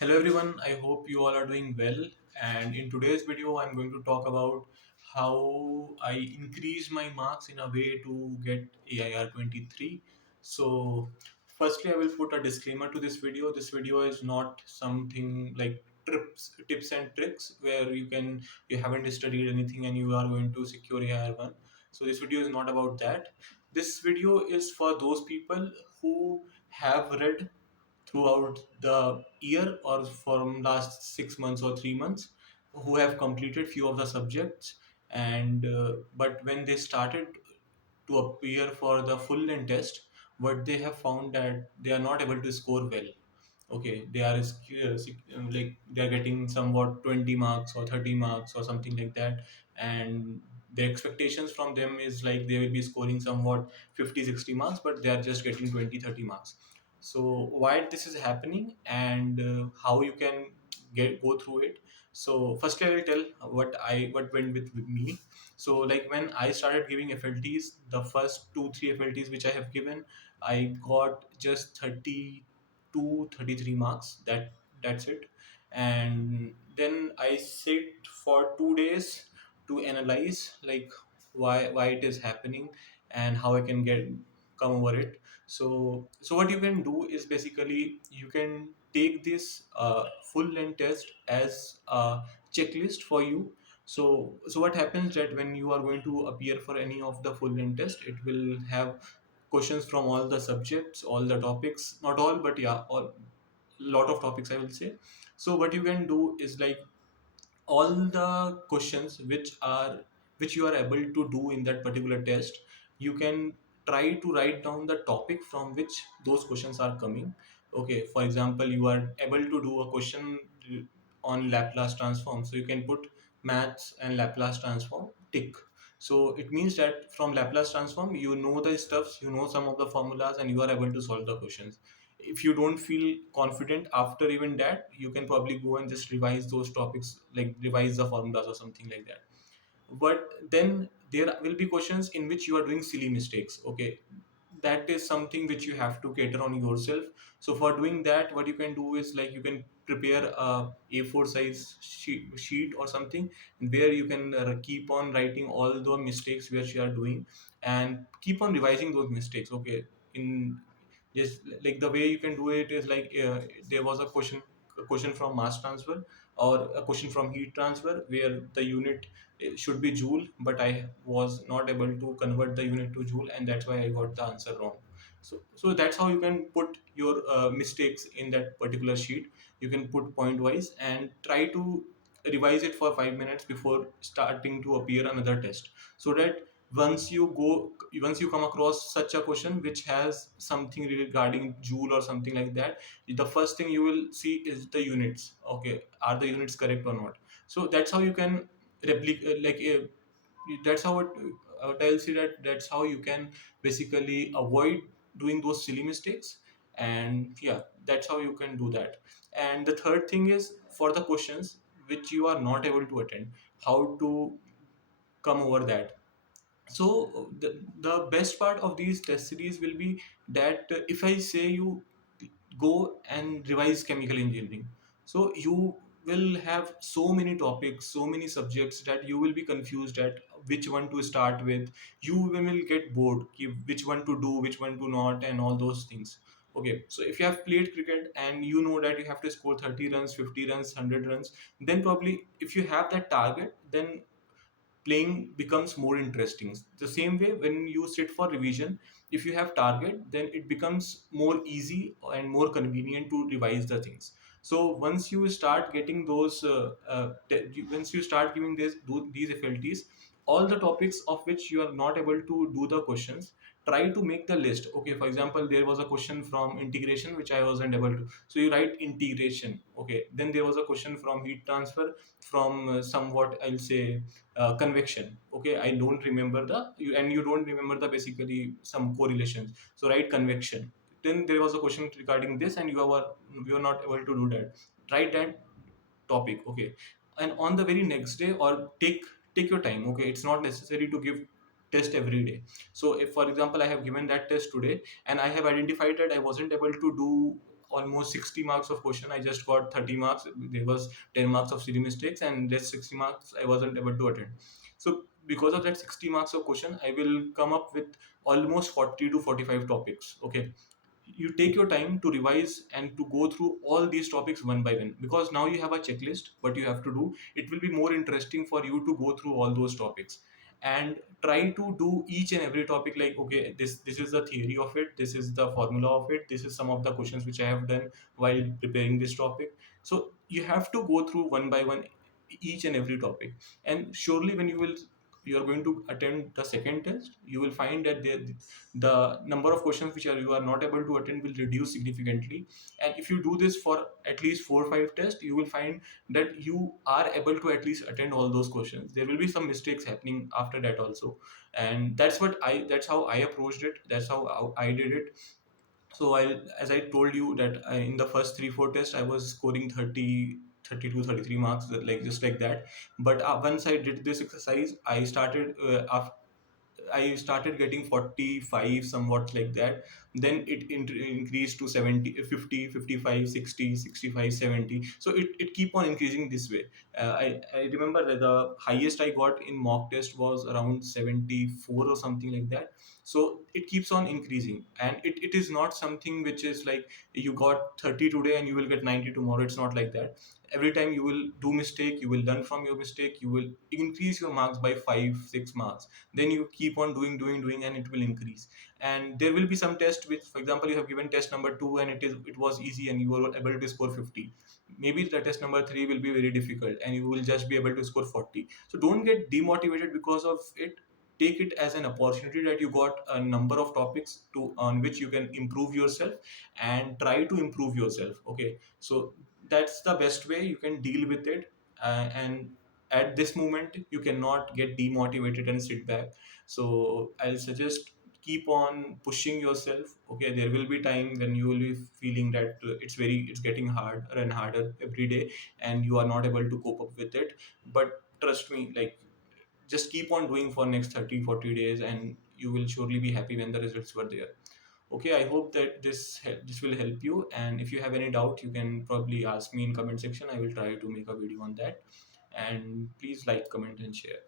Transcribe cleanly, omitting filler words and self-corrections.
Hello everyone, I hope you all are doing well. And in today's video, I'm going to talk about how I increase my marks in a way to get AIR-23. So, firstly, I will put a disclaimer to this video. This video is not something like tips and tricks where you haven't studied anything and you are going to secure AIR-1. So, this video is not about that. This video is for those people who have read throughout the year or from last 6 months or 3 months who have completed few of the subjects and but when they started to appear for the full length test, what they have found that they are not able to score well. Okay, they are like they are getting somewhat 20 marks or 30 marks or something like that, and the expectations from them is like they will be scoring somewhat 50-60 marks, but they are just getting 20-30 marks. So why this is happening and how you can get go through it. So firstly I will tell what went with me. So like when I started giving FLTs, the first 2-3 FLTs which I have given, I got just 32-33 marks. That's it. And then I sit for 2 days to analyze like why it is happening and how I can get come over it. So what you can do is basically you can take this full length test as a checklist for you. So what happens that when you are going to appear for any of the full length test, it will have questions from all the subjects, all the topics, not all, but yeah, all lot of topics I will say. So what you can do is like all the questions which you are able to do in that particular test, you can try to write down the topic from which those questions are coming. Okay, for example, you are able to do a question on Laplace transform, so you can put maths and Laplace transform tick. So it means that from Laplace transform you know the stuffs, you know some of the formulas, and you are able to solve the questions. If you don't feel confident after even that, you can probably go and just revise those topics, like revise the formulas or something like that. But then there will be questions in which you are doing silly mistakes. Okay, that is something which you have to cater on yourself. So for doing that, what you can do is like you can prepare a A4 size sheet or something where you can keep on writing all the mistakes which you are doing and keep on revising those mistakes. Okay, in just like the way you can do it is like there was a question from mass transfer or a question from heat transfer where the unit should be joule, but I was not able to convert the unit to joule, and that's why I got the answer wrong. So that's how you can put your mistakes in that particular sheet. You can put point wise and try to revise it for 5 minutes before starting to appear another test, so that once you come across such a question which has something regarding joule or something like that, the first thing you will see is the units. Okay, are the units correct or not? So that's how you can replicate that's how I'll say that that's how you can basically avoid doing those silly mistakes. And yeah, that's how you can do that. And the third thing is for the questions which you are not able to attend, how to come over that. So the best part of these test series will be that if I say you go and revise chemical engineering, so you will have so many topics, so many subjects that you will be confused at which one to start with. You will get bored which one to do, which one to not, and all those things. Okay, so if you have played cricket and you know that you have to score 30 runs, 50 runs, 100 runs, then probably if you have that target, then playing becomes more interesting. The same way when you sit for revision, if you have target, then it becomes more easy and more convenient to revise the things. So once you start getting those once you start giving these FLTs, all the topics of which you are not able to do the questions, try to make the list. Okay, for example, there was a question from integration which I wasn't able to, so you write integration. Okay, then there was a question from heat transfer, from somewhat I'll say convection. Okay, I don't remember and you don't remember the basically some correlations, so write convection. Then there was a question regarding this and you are not able to do that, write that topic. Okay, and on the very next day, or take your time. Okay, it's not necessary to give test every day. So if for example I have given that test today and I have identified that I wasn't able to do almost 60 marks of question, I just got 30 marks. There was 10 marks of silly mistakes, and that 60 marks I wasn't able to attend. So because of that 60 marks of question, I will come up with almost 40 to 45 topics. Okay, you take your time to revise and to go through all these topics one by one, because now you have a checklist what you have to do. It will be more interesting for you to go through all those topics and try to do each and every topic, like, okay, this is the theory of it, this is the formula of it, this is some of the questions which I have done while preparing this topic. So you have to go through one by one each and every topic. And surely when you are going to attend the second test, you will find that the number of questions which you are not able to attend will reduce significantly. And if you do this for at least 4 or 5 tests, you will find that you are able to at least attend all those questions. There will be some mistakes happening after that also, and that's how I approached it, that's how I did it. So as I told you that in the first 3 4 tests I was scoring 30, 32, 33 marks, like just like that. But once I did this exercise, I started getting 45, somewhat like that. Then it increased to 70, 50, 55, 60, 65, 70. So it keep on increasing this way. I remember that the highest I got in mock test was around 74 or something like that. So it keeps on increasing, and it is not something which is like you got 30 today and you will get 90 tomorrow. It's not like that. Every time you will do mistake, you will learn from your mistake, you will increase your marks by 5 6 marks. Then you keep on doing, and it will increase. And there will be some test which, for example, you have given test number 2 and it was easy and you were able to score 50. Maybe the test number 3 will be very difficult and you will just be able to score 40. So don't get demotivated because of it. Take it as an opportunity that you got a number of topics to on which you can improve yourself, and try to improve yourself. Okay, so that's the best way you can deal with it. And at this moment you cannot get demotivated and sit back. So I'll suggest keep on pushing yourself. Okay, there will be time when you will be feeling that it's getting harder and harder every day, and you are not able to cope up with it. But trust me, like, just keep on doing for next 30 40 days, and you will surely be happy when the results were there. Okay, I hope that this will help you, and if you have any doubt you can probably ask me in comment section. I will try to make a video on that. And please like, comment and share.